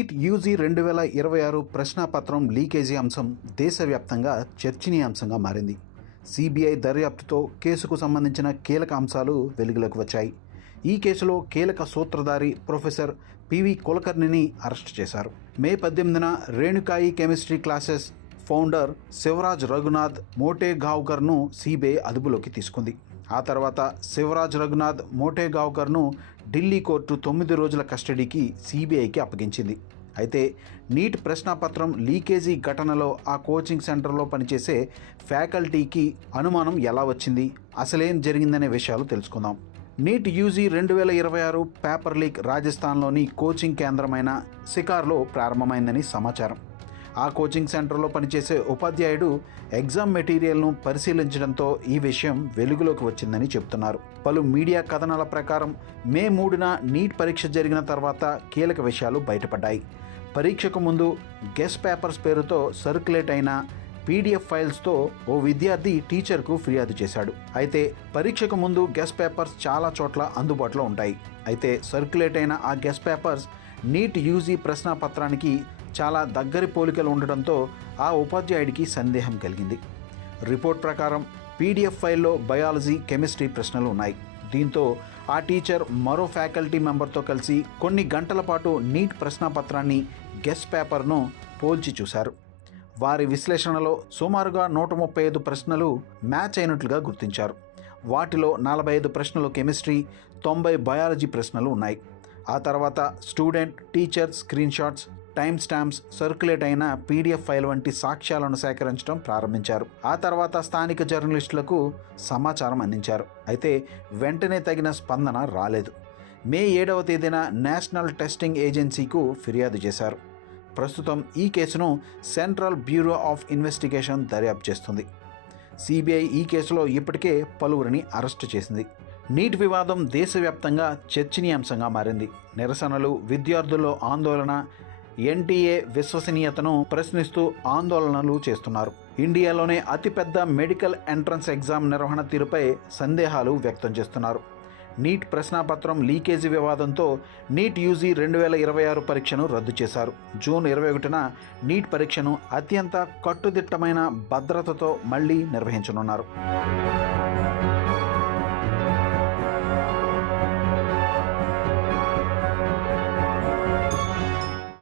NEET UG 2026 ప్రశ్నాపత్రం leakage అంశం దేశవ్యాప్తంగా చర్చనీయాంశంగా మారింది. సిబిఐ దర్యాప్తుతో కేసుకు సంబంధించిన కీలక అంశాలు వెలుగులోకి వచ్చాయి. ఈ కేసులో కీలక సూత్రధారి ప్రొఫెసర్ పివి కులకర్ణిని అరెస్టు చేశారు. మే 18న Renukai chemistry classes founder Shivraj Raghunath మోటేగావ్కర్ను సిబిఐ అదుపులోకి తీసుకుంది. ఆ తర్వాత శివరాజ్ రఘునాథ్ మోటేగావ్కర్ను ఢిల్లీ కోర్టు 9 రోజుల కస్టడీకి సిబిఐకి అప్పగించింది. అయితే నీట్ ప్రశ్నాపత్రం లీకేజీ ఘటనలో ఆ కోచింగ్ సెంటర్లో పనిచేసే ఫ్యాకల్టీకి అనుమానం ఎలా వచ్చింది, అసలేం జరిగిందనే విషయాలు తెలుసుకుందాం. నీట్ యూజీ 2026 పేపర్ లీక్ రాజస్థాన్లోని కోచింగ్ కేంద్రమైన సికార్లో ప్రారంభమైందని సమాచారం. ఆ కోచింగ్ సెంటర్లో పనిచేసే ఉపాధ్యాయుడు ఎగ్జామ్ మెటీరియల్ను పరిశీలించడంతో ఈ విషయం వెలుగులోకి వచ్చిందని చెబుతున్నారు. పలు మీడియా కథనాల ప్రకారం మే 3న నీట్ పరీక్ష జరిగిన తర్వాత కీలక విషయాలు బయటపడ్డాయి. పరీక్షకు ముందు గెస్ట్ పేపర్స్ పేరుతో సర్క్యులేట్ అయిన పీడిఎఫ్ ఫైల్స్తో ఓ విద్యార్థి టీచర్కు ఫిర్యాదు చేశాడు. అయితే పరీక్షకు ముందు గెస్ట్ పేపర్స్ చాలా చోట్ల అందుబాటులో ఉంటాయి. అయితే సర్క్యులేట్ అయిన ఆ గెస్ట్ పేపర్స్ నీట్ యూజీ ప్రశ్నాపత్రానికి చాలా దగ్గరి పోలికలు ఉండడంతో ఆ ఉపాధ్యాయుడికి సందేహం కలిగింది. రిపోర్ట్ ప్రకారం పీడిఎఫ్ ఫైల్లో బయాలజీ, కెమిస్ట్రీ ప్రశ్నలు ఉన్నాయి. దీంతో ఆ టీచర్ మరో ఫ్యాకల్టీ మెంబర్తో కలిసి కొన్ని గంటల పాటు నీట్ ప్రశ్నాపత్రాన్ని, గెస్ట్ పేపర్ను పోల్చి చూశారు. వారి విశ్లేషణలో సుమారుగా 135 ప్రశ్నలు మ్యాచ్ అయినట్లుగా గుర్తించారు. వాటిలో 45 ప్రశ్నలు కెమిస్ట్రీ, 90 బయాలజీ ప్రశ్నలు ఉన్నాయి. ఆ తర్వాత student, teacher screen shots, time stamps, circulate అయిన పీడిఎఫ్ ఫైల్ వంటి సాక్ష్యాలను సేకరించడం ప్రారంభించారు. ఆ తర్వాత స్థానిక జర్నలిస్టులకు సమాచారం అందించారు. అయితే వెంటనే తగిన స్పందన రాలేదు. మే 7వ తేదీన నేషనల్ టెస్టింగ్ ఏజెన్సీకు ఫిర్యాదు చేశారు. ప్రస్తుతం ఈ కేసును సెంట్రల్ బ్యూరో ఆఫ్ ఇన్వెస్టిగేషన్ దర్యాప్తు చేస్తుంది. సిబిఐ ఈ కేసులో ఇప్పటికే పలువురిని అరెస్టు చేసింది. నీట్ వివాదం దేశవ్యాప్తంగా చర్చనీయాంశంగా మారింది. నిరసనలు, విద్యార్థుల్లో ఆందోళన, ఎన్టీఏ విశ్వసనీయతను ప్రశ్నిస్తూ ఆందోళనలు చేస్తున్నారు. ఇండియాలోనే అతిపెద్ద మెడికల్ ఎంట్రన్స్ ఎగ్జామ్ నిర్వహణ తీరుపై సందేహాలు వ్యక్తం చేస్తున్నారు. నీట్ ప్రశ్నాపత్రం లీకేజీ వివాదంతో నీట్ యూజీ 2026 పరీక్షను రద్దు చేశారు. జూన్ 21న నీట్ పరీక్షను అత్యంత కట్టుదిట్టమైన భద్రతతో మళ్లీ నిర్వహించనున్నారు.